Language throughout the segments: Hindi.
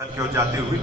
स्थल की ओर जाते हुए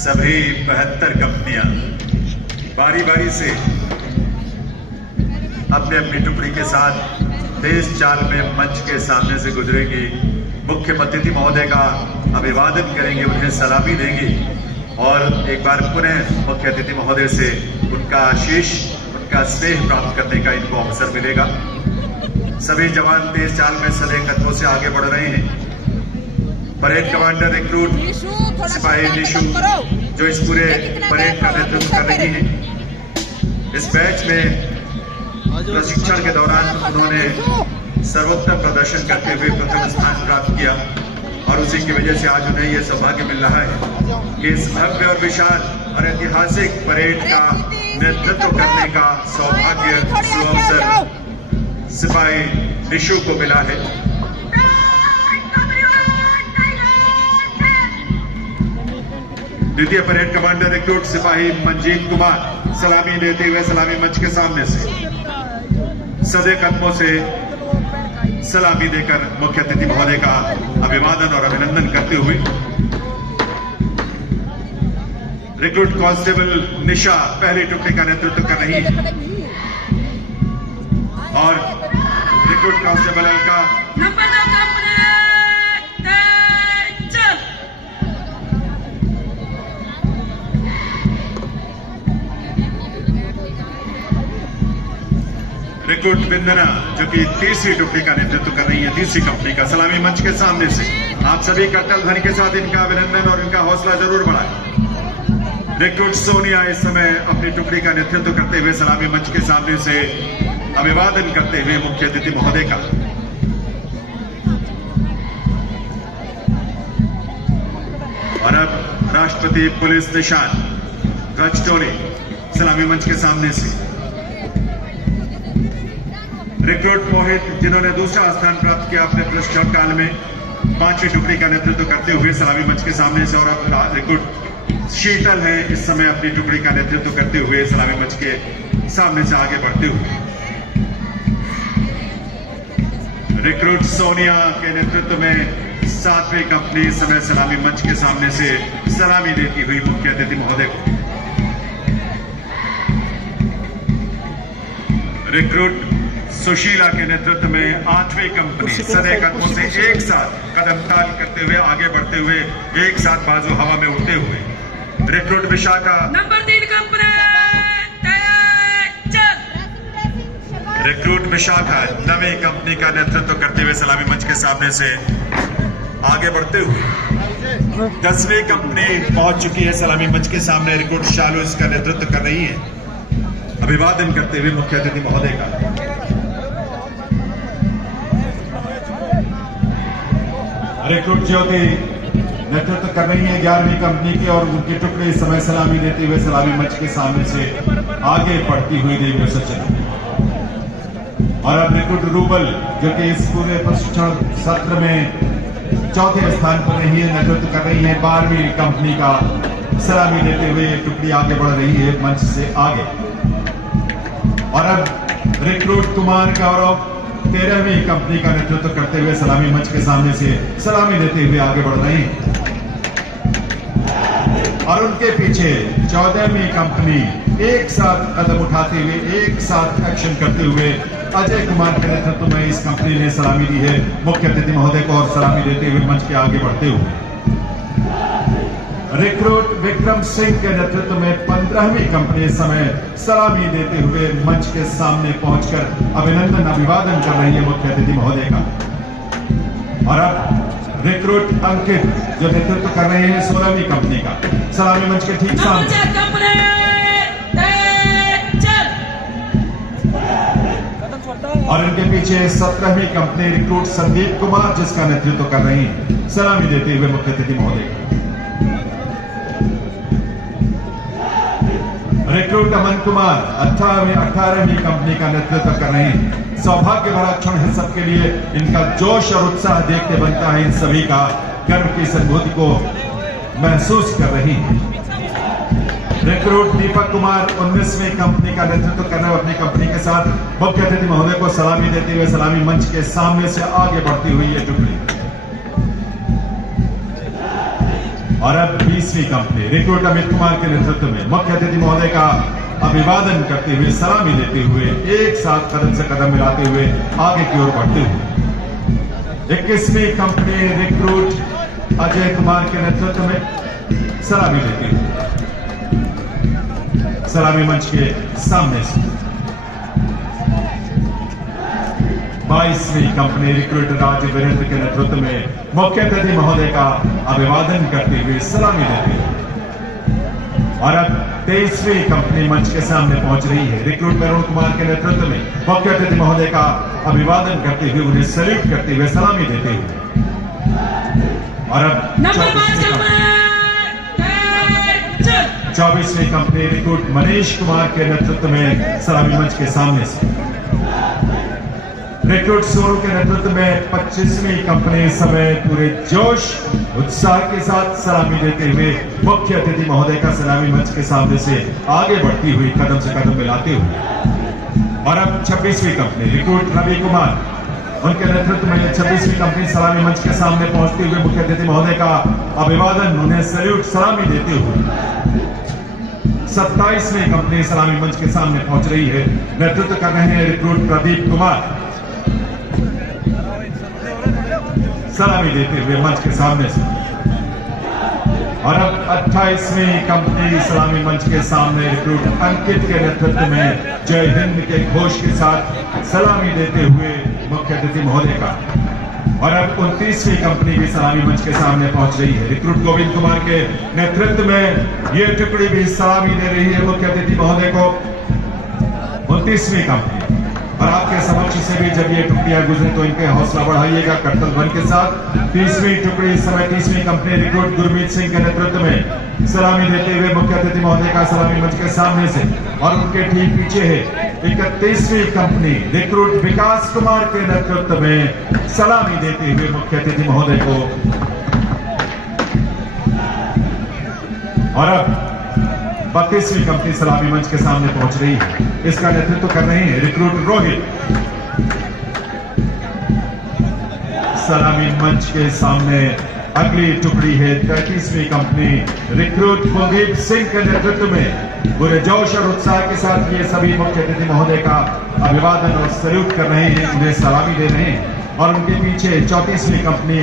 सभी 72 कंपनियां बारी बारी से अपने अपनी टुकड़ी के साथ देश चाल में मंच के सामने से गुजरेंगी। मुख्य अतिथि महोदय का अभिवादन करेंगे, उन्हें सलामी देंगी और एक बार पुनः मुख्य अतिथि महोदय से उनका आशीष, उनका स्नेह प्राप्त करने का इनको अवसर मिलेगा। सभी जवान तेज चाल में सधे कदमों से आगे बढ़ रहे हैं। परेड कमांडर रिक्रूट सिपाही निशु जो इस पूरे परेड का नेतृत्व कर रही है। इस बैच में प्रशिक्षण के दौरान उन्होंने सर्वोत्तम प्रदर्शन करते हुए प्रथम स्थान प्राप्त किया और उसी की वजह से आज उन्हें यह सौभाग्य मिल रहा है कि इस भव्य और विशाल और ऐतिहासिक परेड का नेतृत्व करने का सौभाग्य सुअवसर सिपाही निशु को मिला है। द्वितीय परेड कमांडर रिक्रूट सिपाही मंजीत कुमार सलामी लेते हुए सलामी मंच के सामने से सधे कदमों से सलामी देकर मुख्य अतिथि महोदय का अभिवादन और अभिनंदन करते हुए रिक्रूट कांस्टेबल निशा पहली टुकड़ी का नेतृत्व कर रही है और रिक्रूट कांस्टेबल अलका रिक्रूट बिंदना जो कि तीसरी टुकड़ी का नेतृत्व कर रही है, तीसरी कंपनी का सलामी मंच के सामने से आप सभी करतल ध्वनि के साथ इनका अभिनंदन और इनका हौसला जरूर बढ़ाएं। रिक्रूट सोनिया इस समय अपनी टुकड़ी का नेतृत्व करते हुए सलामी मंच के सामने से अभिवादन करते हुए मुख्य अतिथि महोदय का और अब राष्ट्रपति पुलिस निशान गजटोनी सलामी मंच के सामने से रिक्रूट मोहित जिन्होंने दूसरा स्थान प्राप्त किया अपने प्रशिक्षण काल में, पांचवी टुकड़ी का नेतृत्व करते हुए सलामी मंच के सामने से और अब रिक्रूट शीतल है इस समय अपनी टुकड़ी का नेतृत्व करते हुए सलामी मंच के सामने से आगे बढ़ते हुए। रिक्रूट सोनिया के नेतृत्व में सातवीं कंपनी इस समय सलामी मंच के सामने से सलामी देती हुई मुख्य अतिथि महोदय को। रिक्रूट सुशीला के नेतृत्व में आठवीं कंपनी सधे कदमों से एक साथ कदम ताल करते हुए आगे बढ़ते हुए एक साथ बाजू हवा में उड़ते हुए recruit Vishakha number 3 company recruit Vishakha नवी कंपनी का नेतृत्व करते हुए सलामी मंच के सामने से आगे बढ़ते हुए 10वीं कंपनी पहुंच चुकी है सलामी मंच के सामने। रिक्रूट शालू इसका नेतृत्व कर रही है। अभिवादन करते हुए मुख्य अतिथि महोदय का रिक्रूट ज्योति नेतृत्व कर रही है 11वीं कंपनी की और उनकी टुकड़ी इस समय सलामी देते हुए सलामी मंच के सामने से आगे बढ़ती हुई देवी सचन और अब रिक्रूट रूबल जो कि इस पूरे प्रशिक्षण सत्र में चौथे स्थान पर रही है, नेतृत्व कर रही है 12वीं कंपनी का सलामी देते हुए टुकड़ी आगे बढ़ रही है मंच से आगे और अब रिक्रूट कुमार गौरव 13वीं कंपनी का नेतृत्व करते हुए सलामी मंच के सामने से सलामी देते हुए आगे बढ़ रहे हैं और उनके पीछे 14वीं कंपनी एक साथ कदम उठाते हुए एक साथ एक्शन करते हुए अजय कुमार के नेतृत्व में इस कंपनी ने सलामी दी है मुख्य अतिथि महोदय को और सलामी देते हुए मंच के आगे बढ़ते हुए रिक्रूट विक्रम सिंह के नेतृत्व में 15वीं कंपनी इस समय सलामी देते हुए मंच के सामने पहुंचकर अभिनंदन अभिवादन कर रही है मुख्य अतिथि महोदय का। और अब रिक्रूट अंकित जो नेतृत्व कर रहे हैं 16वीं कंपनी का, सलामी मंच के ठीक सामने। और इनके पीछे 17वीं कंपनी रिक्रूट संदीप कुमार जिसका नेतृत्व कर रही है, सलामी देते हुए मुख्य अतिथि महोदय। रिक्रूट अमन कुमार 18वीं कंपनी का नेतृत्व कर रहे हैं। सौभाग्य भरा क्षण है सबके लिए, इनका जोश और उत्साह देखते बनता है इन सभी का गर्व की इस अनुभूति को महसूस कर रही है। रिक्रूट दीपक कुमार 19वीं कंपनी का नेतृत्व करने वाले अपनी कंपनी के साथ मुख्य अतिथि महोदय को सलामी देते हुए सलामी मंच के सामने से आगे बढ़ती हुई ये टुकड़ी। और अब 20वीं कंपनी रिक्रूट अमित कुमार के नेतृत्व में मुख्य अतिथि महोदय का अभिवादन करते हुए सलामी देते हुए एक साथ कदम से कदम मिलाते हुए आगे की ओर बढ़ते हुए 21वीं कंपनी रिक्रूट अजय कुमार के नेतृत्व में सलामी देते हुए सलामी मंच के सामने से 22वीं कंपनी रिक्रूट राज वीरेंद्र के नेतृत्व में मुख्य अतिथि महोदय का अभिवादन करते हुए सलामी देते हुए। और अब 23वीं कंपनी मंच के सामने पहुंच रही है रिक्रूट वरुण कुमार के नेतृत्व में मुख्य अतिथि महोदय का अभिवादन करते हुए उन्हें सैल्यूट करते हुए सलामी देते हुए। और अब 24वीं कंपनी रिक्रूट मनीष कुमार के नेतृत्व में सलामी मंच के सामने से रिक्रूट सोनू के नेतृत्व में 25वीं कंपनी समय पूरे जोश उत्साह के साथ सलामी देते हुए मुख्य अतिथि महोदय का सलामी मंच के सामने से आगे बढ़ती हुई कदम से कदम मिलाते हुए। और अब 26वीं कंपनी रिक्रूट रवि कुमार उनके नेतृत्व में 26वीं कंपनी सलामी मंच के सामने पहुंचते हुए मुख्य अतिथि महोदय का अभिवादन उन्हें सैल्यूट सलामी देते हुए 27वीं कंपनी सलामी मंच के सामने पहुंच रही है, नेतृत्व कर रहे हैं रिक्रूट प्रदीप कुमार, सलामी देते हुए मंच के सामने से। और अब 28वीं कंपनी सलामी मंच के सामने रिक्रूट अंकित के नेतृत्व में जय हिंद के घोष के साथ सलामी देते हुए मुख्य अतिथि महोदय का। और अब 29वीं कंपनी भी सलामी मंच के सामने पहुंच रही है, रिक्रूट गोविंद कुमार के नेतृत्व में यह टुकड़ी भी सलामी दे रही है मुख्य अतिथि महोदय को। 29वीं कंपनी और आपके समक्ष से भी जब ये टुकड़ियां गुजरे तो इनके हौसला बढ़ाइएगा कट्टल वन के साथ। 30वीं टुकड़ी इस समय 30वीं कंपनी रिक्रूट गुरमीत सिंह के नेतृत्व में सलामी देते हुए मुख्य अतिथि महोदय का सलामी मंच के सामने से। और उनके ठीक पीछे है 31वीं कंपनी रिक्रूट विकास कुमार के नेतृत्व में सलामी देते हुए मुख्य अतिथि महोदय को। और अब 32वीं कंपनी सलामी मंच के सामने पहुंच रही है, इसका नेतृत्व कर रहे हैं रिक्रूट रोहित। सलामी मंच के सामने अगली टुकड़ी है 33वीं कंपनी रिक्रूट कुलदीप सिंह के नेतृत्व में पूरे जोश और उत्साह के साथ ये सभी मुख्य अतिथि महोदय का अभिवादन और सैल्यूट कर रहे हैं, उन्हें सलामी दे रहे हैं। और उनके पीछे 34वीं कंपनी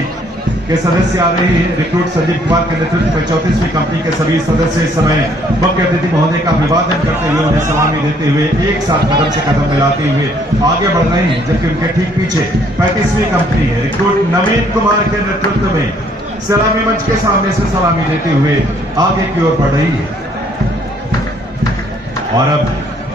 के सदस्य आ रहे हैं, रिक्रूट संदीप कुमार के नेतृत्व में 34वीं कंपनी के सभी सदस्य इस समय मुख्य अतिथि महोदय का अभिवादन करते हुए उन्हें सलामी देते हुए एक साथ कदम से कदम मिलाते हुए आगे बढ़ रहे हैं। जबकि उनके ठीक पीछे 35वीं कंपनी है, रिक्रूट नवीन कुमार के नेतृत्व में सलामी मंच के सामने से सलामी देते हुए आगे की ओर बढ़ रही है। और अब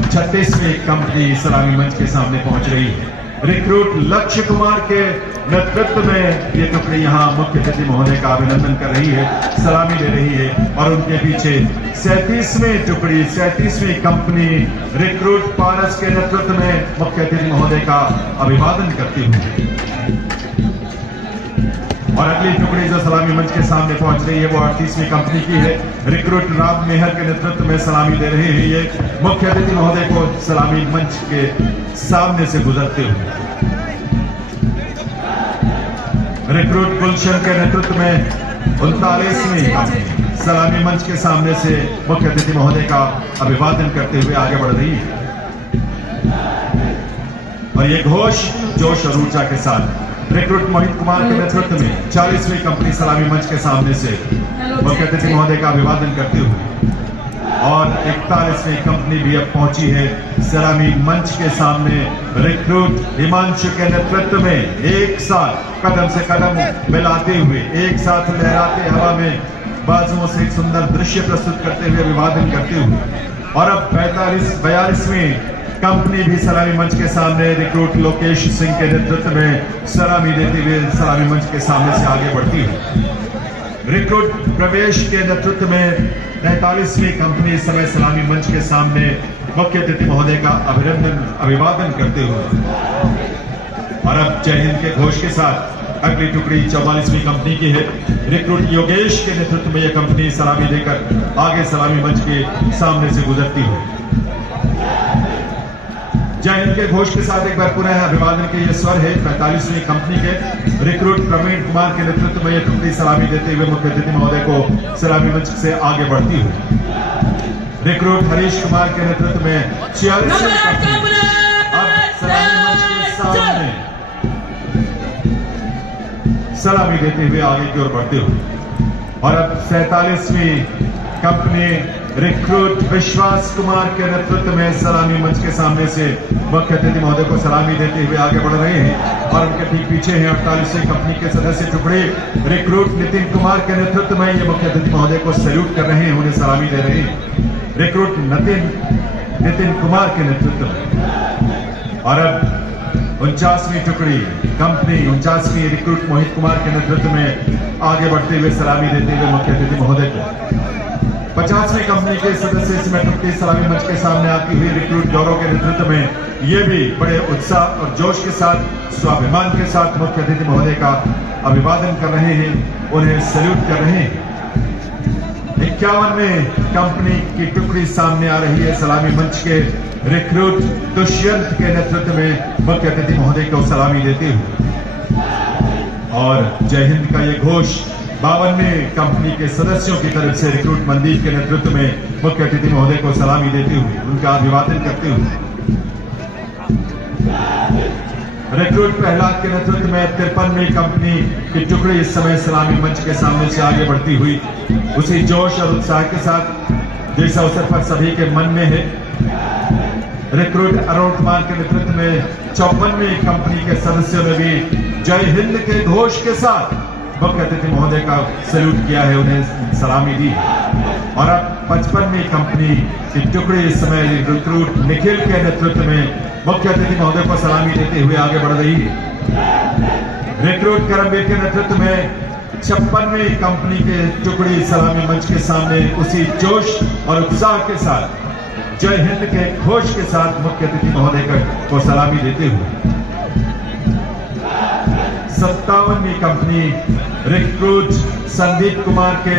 36वीं कंपनी सलामी मंच के सामने पहुंच रही है, रिक्रूट लक्ष्य कुमार के नेतृत्व में ये टुकड़ी यहां मुख्य अतिथि महोदय का अभिनंदन कर रही है, सलामी दे रही है। और उनके पीछे 37वीं टुकड़ी 37वीं कंपनी रिक्रूट पारस के नेतृत्व में मुख्य अतिथि महोदय का अभिवादन करती हुई। और अगली टुकड़ी जो सलामी मंच के सामने पहुंच रही है वो 38वीं कंपनी की है, रिक्रूट राम मेहर के नेतृत्व में सलामी दे रहे हैं ये मुख्य अतिथि महोदय को सलामी मंच के सामने से गुजरते हुए। रिक्रूट गुलशन के नेतृत्व में 39वीं कंपनी सलामी मंच के सामने से मुख्य अतिथि महोदय का अभिवादन करते हुए आगे बढ़ रही है। और ये घोष जोश और ऊर्जा के साथ रिक्रूट मोहित कुमार के नेतृत्व में 40वीं कंपनी सलामी मंच के सामने से मुख्य अतिथि महोदय का अभिवादन करते हुए और 41वीं कंपनी भी अब पहुंची है सलामी मंच के सामने। रिक्रूट हिमांशु के नेतृत्व में एक साथ कदम से कदम मिलाते हुए, एक साथ लहराते हवा में बाजुओं से एक सुंदर दृश्य प्रस्तुत करते हुए अभिवादन करते हुए और अब 42वीं कंपनी भी सलामी मंच के सामने रिक्रूट लोकेश सिंह के नेतृत्व में सलामी देते हुए सलामी मंच के सामने से आगे बढ़ती है। रिक्रूट प्रवेश के नेतृत्व में 43वीं कंपनी इस समय सलामी मंच के सामने मुख्य अतिथि महोदय का अभिवादन करते हुए और अब जय हिंद के घोष के साथ अगली टुकड़ी 44वीं कंपनी की है। रिक्रूट योगेश के नेतृत्व में यह कंपनी सलामी देकर आगे सलामी मंच के सामने से गुजरती हुई जय हिंद के घोष के साथ एक बार पुनः अभिवादन के ये स्वर है 45वीं कंपनी के। रिक्रूट प्रवीण कुमार के नेतृत्व में यह टुकड़ी सलामी देते हुए मुख्य अतिथि महोदय को सलामी मंच से आगे बढ़ती हुई रिक्रूट हरीश कुमार के नेतृत्व में 46वीं कंपनी अब सलामी मंच के सामने सलामी देते हुए आगे की ओर बढ़ते हुए और अब 47वीं कंपनी रिक्रूट विश्वास कुमार के नेतृत्व में सलामी मंच के सामने से मुख्य अतिथि महोदय को सलामी देते हुए आगे बढ़ रहे हैं और उनके ठीक पीछे हैं 48वीं कंपनी के सदस्य टुकड़े रिक्रूट नितिन कुमार के नेतृत्व में ये मुख्य अतिथि महोदय को सैल्यूट कर रहे हैं, उन्हें सलामी दे रहे हैं रिक्रूट नितिन कुमार के नेतृत्व में। और अब 49वीं टुकड़ी कंपनी 49वीं रिक्रूट मोहित कुमार के नेतृत्व में आगे बढ़ते हुए सलामी देते हुए मुख्य अतिथि महोदय को 50वीं कंपनी के सदस्य इसमें टुकड़ी सलामी मंच के सामने आती हुई रिक्रूट गौरव के नेतृत्व में ये भी बड़े उत्साह और जोश के साथ स्वाभिमान के साथ मुख्य अतिथि महोदय का अभिवादन कर रहे हैं, उन्हें सैल्यूट कर रहे हैं। 51वें कंपनी की टुकड़ी सामने आ रही है सलामी मंच के रिक्रूट दुष्यंत के नेतृत्व में मुख्य अतिथि महोदय को सलामी देते हुए और जय हिंद का ये घोष 52वें कंपनी के सदस्यों की तरफ से रिक्रूट मनदीप के नेतृत्व में मुख्य अतिथि महोदय को सलामी देते हुए उनका अभिवादन करते हुए रिक्रूट प्रहलाद के नेतृत्व में 53वीं कंपनी की टुकड़ी इस समय सलामी मंच के सामने से आगे बढ़ती हुई उसी जोश और उत्साह के साथ जिस अवसर पर सभी के मन में है। रिक्रूट अरुण कुमार के नेतृत्व में 54वीं कंपनी के सदस्यों ने भी जय हिंद के घोष के साथ मुख्य अतिथि महोदय का सैल्यूट किया है, उन्हें सलामी दी और अब 55वीं कंपनी की टुकड़ी इस समय रिक्रूट निखिल के नेतृत्व में मुख्य अतिथि महोदय को सलामी देते हुए आगे बढ़ रही है। रिक्रूट करमवीर के नेतृत्व में 56वीं कंपनी के टुकड़ी सलामी मंच के सामने उसी जोश और उत्साह के साथ जय हिंद के घोष के साथ मुख्य अतिथि महोदय को सलामी देते हुए 57वीं कंपनी रिक्रूट संदीप कुमार के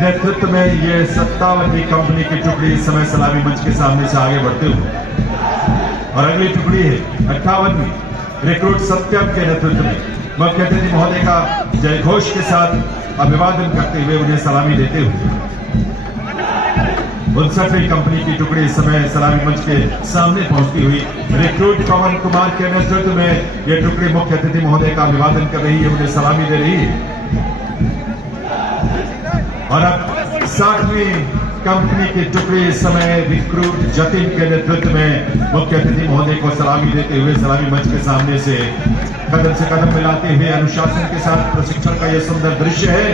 नेतृत्व में ये 57वीं कंपनी की टुकड़ी इस समय सलामी मंच के सामने से आगे बढ़ते हुए और अगली टुकड़ी है 58वीं रिक्रूट सत्यम के नेतृत्व में मुख्य अतिथि महोदय का जय घोष के साथ अभिवादन करते हुए उन्हें सलामी देते हुए 59वीं कंपनी की टुकड़ी इस समय सलामी मंच के सामने पहुंचती हुई रिक्रूट पवन कुमार के नेतृत्व में यह टुकड़ी मुख्य अतिथि महोदय का अभिवादन कर रही है, उन्हें सलामी दे रही है और अब 60वीं कंपनी की टुकड़ी इस समय रिक्रूट जतिन के नेतृत्व में मुख्य अतिथि महोदय को सलामी देते हुए सलामी मंच के सामने से कदम से कदम मिलाते हुए अनुशासन के साथ प्रशिक्षण का यह सुंदर दृश्य है।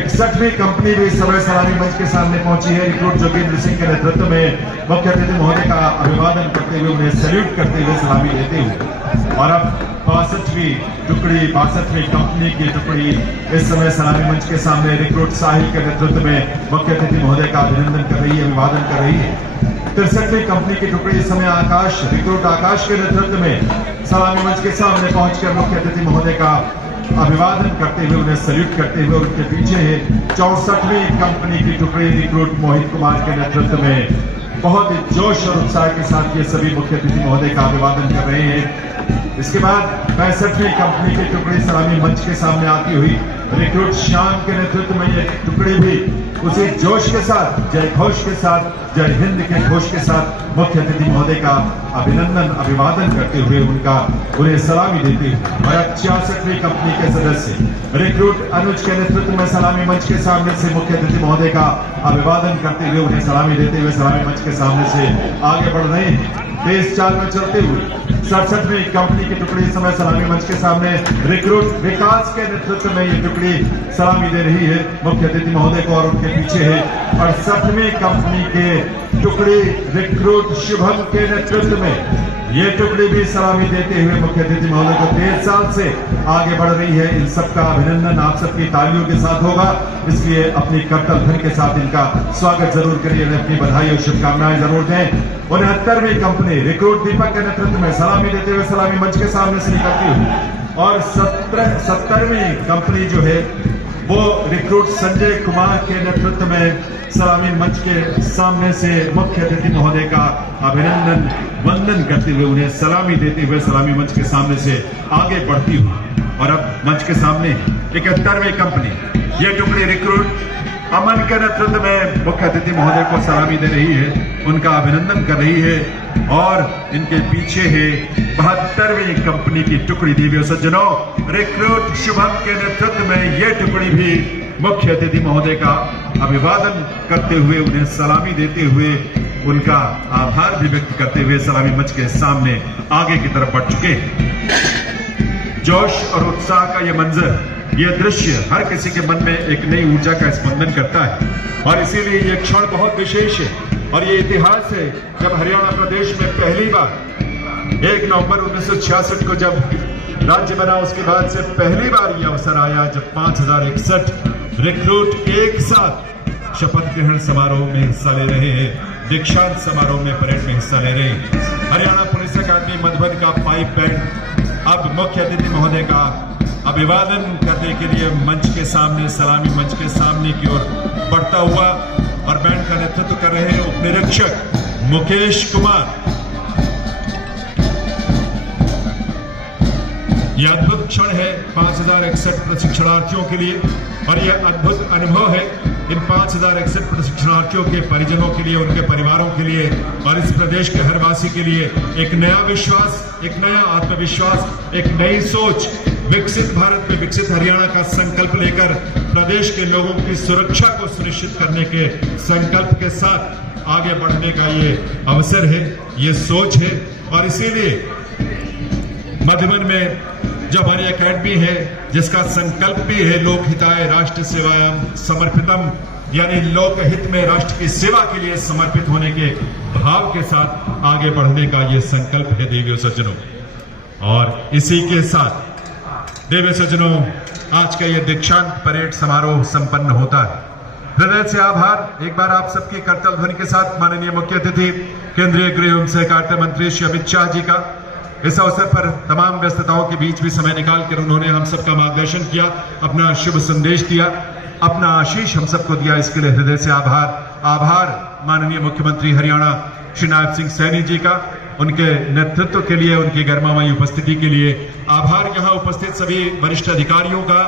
61वीं कंपनी भी इस समय सलामी मंच के सामने पहुंची है रिक्रूट जोगेंद्र सिंह के नेतृत्व में मुख्य अतिथि महोदय का अभिवादन करते हुए उन्हें सैल्यूट करते हुए सलामी देते हुए और अब 62वीं कंपनी की टुकड़ी इस समय सलामी मंच के सामने रिक्रूट साहिल के नेतृत्व में मुख्य अतिथि महोदय का अभिनंदन कर रही है, अभिवादन कर रही है। 63वीं कंपनी की टुकड़ी इस समय रिक्रूट आकाश के नेतृत्व में सलामी मंच के सामने पहुंचकर मुख्य अतिथि महोदय का अभिवादन करते हुए उन्हें सैल्यूट करते हुए उनके पीछे है 64वीं कंपनी की टुकड़ी रिक्रूट मोहित कुमार के नेतृत्व में बहुत ही जोश और उत्साह के साथ ये सभी मुख्य अतिथि महोदय का अभिवादन कर रहे हैं। इसके बाद 65वीं कंपनी की टुकड़ी सलामी मंच के सामने आती हुई रिक्रूट श्याम के नेतृत्व में ये टुकड़ी भी उसी जोश के साथ, जय घोष के साथ, जय हिंद के घोष के साथ मुख्य अतिथि महोदय का अभिनंदन अभिवादन करते हुए उन्हें सलामी देते हुए और 66वीं कंपनी के सदस्य रिक्रूट अनुज के नेतृत्व में सलामी मंच के सामने से मुख्य अतिथि महोदय का अभिवादन करते हुए उन्हें सलामी देते हुए सलामी मंच के सामने से आगे बढ़ रहे हैं। तेज चाल में चलते हुए 67वीं कंपनी की टुकड़ी इस समय सलामी मंच के सामने रिक्रूट विकास के नेतृत्व में ये टुकड़ी सलामी दे रही है मुख्य अतिथि महोदय को और उनके पीछे है 68वीं कंपनी के टुकड़ी रिक्रूट शुभम के नेतृत्व में ये टुकड़ी भी सलामी देते हुए मुख्य अतिथि महोदय को 13 साल से आगे बढ़ रही है। इन सबका अभिनंदन आप सबकी तालियों के साथ होगा, इसलिए अपनी करतल ध्वनि के साथ इनका स्वागत जरूर करिए, अपनी बधाई और शुभकामनाएं जरूर दें। 69वीं कंपनी रिक्रूट दीपक के नेतृत्व में सलामी देते हुए सलामी मंच के सामने से निकलती हुई और 70वीं कंपनी जो है वो रिक्रूट संजय कुमार के नेतृत्व में सलामी मंच के सामने से मुख्य अतिथि महोदय का अभिनंदन वंदन करते हुए उन्हें सलामी देते हुए सलामी मंच के सामने से आगे बढ़ती हुई और अब मंच के सामने 71वीं कंपनी ये टुकड़ी रिक्रूट अमन के नेतृत्व में मुख्य अतिथि महोदय को सलामी दे रही है, उनका अभिनंदन कर रही है और इनके पीछे है 72वीं कंपनी की टुकड़ी। देवियों सज्जनों, रिक्रूट शुभम के नेतृत्व में यह टुकड़ी भी मुख्य अतिथि महोदय का अभिवादन करते हुए उन्हें सलामी देते हुए उनका आभार भी व्यक्त करते हुए सलामी मंच के सामने आगे की तरफ बढ़ चुके हैं। जोश और उत्साह का यह मंजर, यह दृश्य हर किसी के मन में एक नई ऊर्जा का स्पंदन करता है और इसीलिए यह क्षण बहुत विशेष है और ये इतिहास है जब हरियाणा प्रदेश में पहली बार 1 नवंबर 1966 को जब राज्य बना, उसके बाद से पहली बार यह अवसर आया जब 5061 रिक्रूट एक साथ शपथ ग्रहण समारोह में हिस्सा ले रहे हैं, दीक्षांत समारोह में परेड में हिस्सा ले रहे हैं। हरियाणा पुलिस अकादमी मधुबन का पाइप बैंड अब मुख्य अतिथि महोदय का अभिवादन करने के लिए मंच के सामने, सलामी मंच के सामने की ओर बढ़ता हुआ और बैंड का नेतृत्व कर रहे हैं उप निरीक्षक मुकेश कुमार। यह अद्भुत क्षण है 5061 प्रशिक्षणार्थियों के लिए और यह अद्भुत अनुभव है इन 5061 प्रशिक्षणार्थियों के परिजनों के लिए, उनके परिवारों के लिए और इस प्रदेश के हर वासी के लिए एक नया विश्वास, एक नया आत्मविश्वास, एक नई सोच, विकसित भारत में विकसित हरियाणा का संकल्प लेकर प्रदेश के लोगों की सुरक्षा को सुनिश्चित करने के संकल्प के साथ आगे बढ़ने का ये अवसर है, ये सोच है और इसीलिए मधुबन में जो हमारी एकेडमी है जिसका संकल्प भी है लोक हिताय राष्ट्र सेवायाम समर्पितम, यानी लोक हित में राष्ट्र की सेवा के लिए समर्पित होने के भाव के साथ आगे बढ़ने का ये संकल्प है देवियों सज्जनों। और इसी के साथ देवियों सज्जनों, आज का ये दीक्षांत परेड समारोह संपन्न होता है। हृदय से आभार एक बार आप सबकी करतल ध्वनि के साथ माननीय मुख्य अतिथि केंद्रीय गृह एवं सहकारिता मंत्री श्री अमित शाह जी का। इस अवसर पर तमाम व्यस्तताओं के बीच भी समय निकालकर उन्होंने हम सबका मार्गदर्शन किया, अपना शुभ संदेश दिया, अपना आशीष हम सबको दिया, इसके लिए हृदय से आभार माननीय मुख्यमंत्री हरियाणा श्री नायब सिंह सैनी जी का, उनके नेतृत्व के लिए, उनकी गरिमामयी उपस्थिति के लिए आभार यहाँ उपस्थित सभी वरिष्ठ अधिकारियों का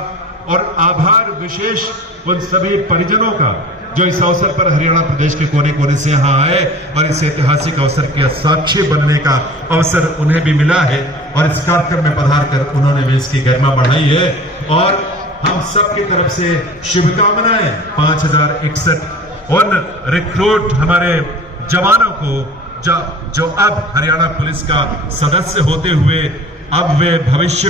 और आभार विशेष उन सभी परिजनों का जो इस अवसर पर हरियाणा प्रदेश के कोने कोने से यहाँ आए और इस ऐतिहासिक अवसर के साक्षी बनने का अवसर उन्हें भी मिला है और इस कार्यक्रम में पधार कर उन्होंने भी इसकी गरिमा बढ़ाई है और हम सब की तरफ से शुभकामनाएं 5061 उन रिक्रूट हमारे जवानों को जो अब हरियाणा पुलिस का सदस्य होते हुए अब वे भविष्य में